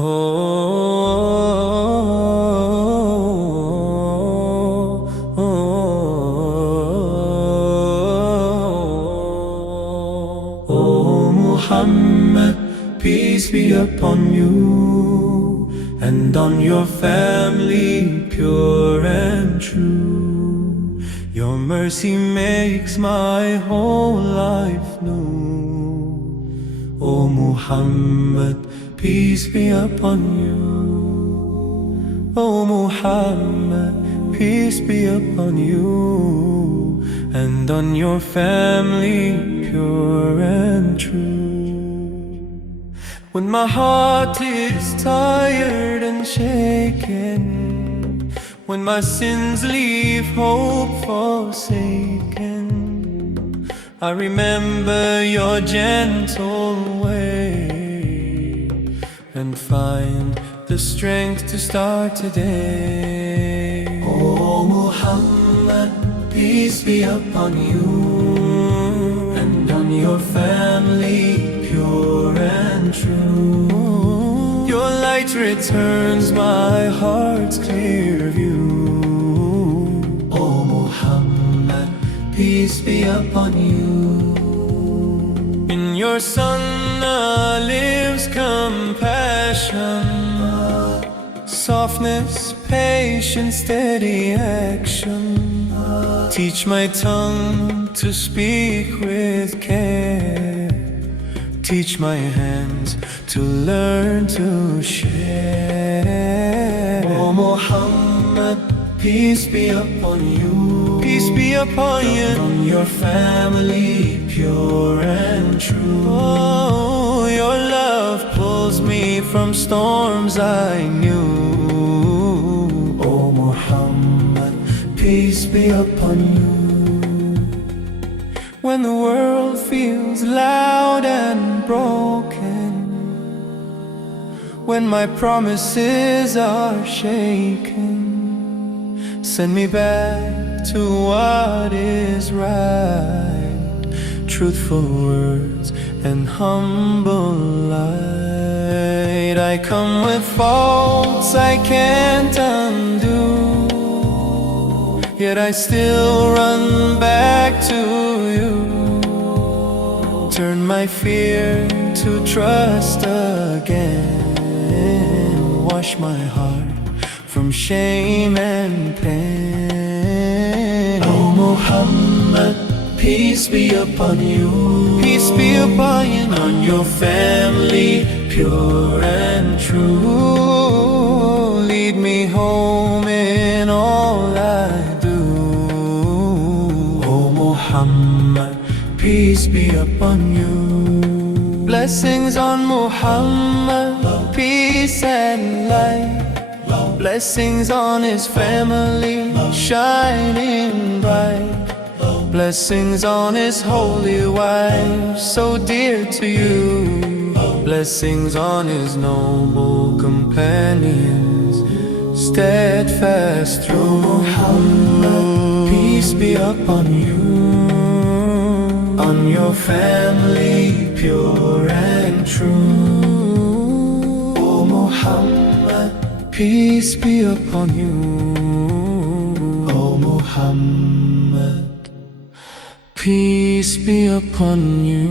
O Muhammad, peace be upon you, and on your family pure and true. Your mercy makes my whole life new. O Muhammad, peace be upon you. O Muhammad, peace be upon you, and on your family pure and true. When my heart is tired and shaken, when my sins leave hope forsaken, I remember your gentle way and find the strength to start today. O Muhammad, peace be upon you, and on your family pure and true. Your light returns my heart's clear view. O Muhammad, peace be upon you. In your sunnah lives compassion, softness, patience, steady action. Teach my tongue to speak with care. Teach my hands to learn to share. O Muhammad, peace be upon you. Peace be upon you. And on your family pure and true. Oh, your love pulls me from storms I knew. O Muhammad, peace be upon you. When the world feels loud and broken, when my promises are shaken, send me back to what is right, truthful words and humble light. I come with faults I can't undo, yet I still run back to you. Turn my fear to trust again. Wash my heart from shame and pain. O Muhammad, peace be upon you. Peace be upon you, and on your family pure and true. Lead me home in all I do. O Muhammad, peace be upon you. Blessings on Muhammad, peace and light. Blessings on his family, shining bright. Blessings on his holy wife, so dear to you. Blessings on his noble companions, steadfast through. Muhammad, peace be upon you, on your family pure and true. O Muhammad, peace be upon you. O Muhammad, peace be upon you.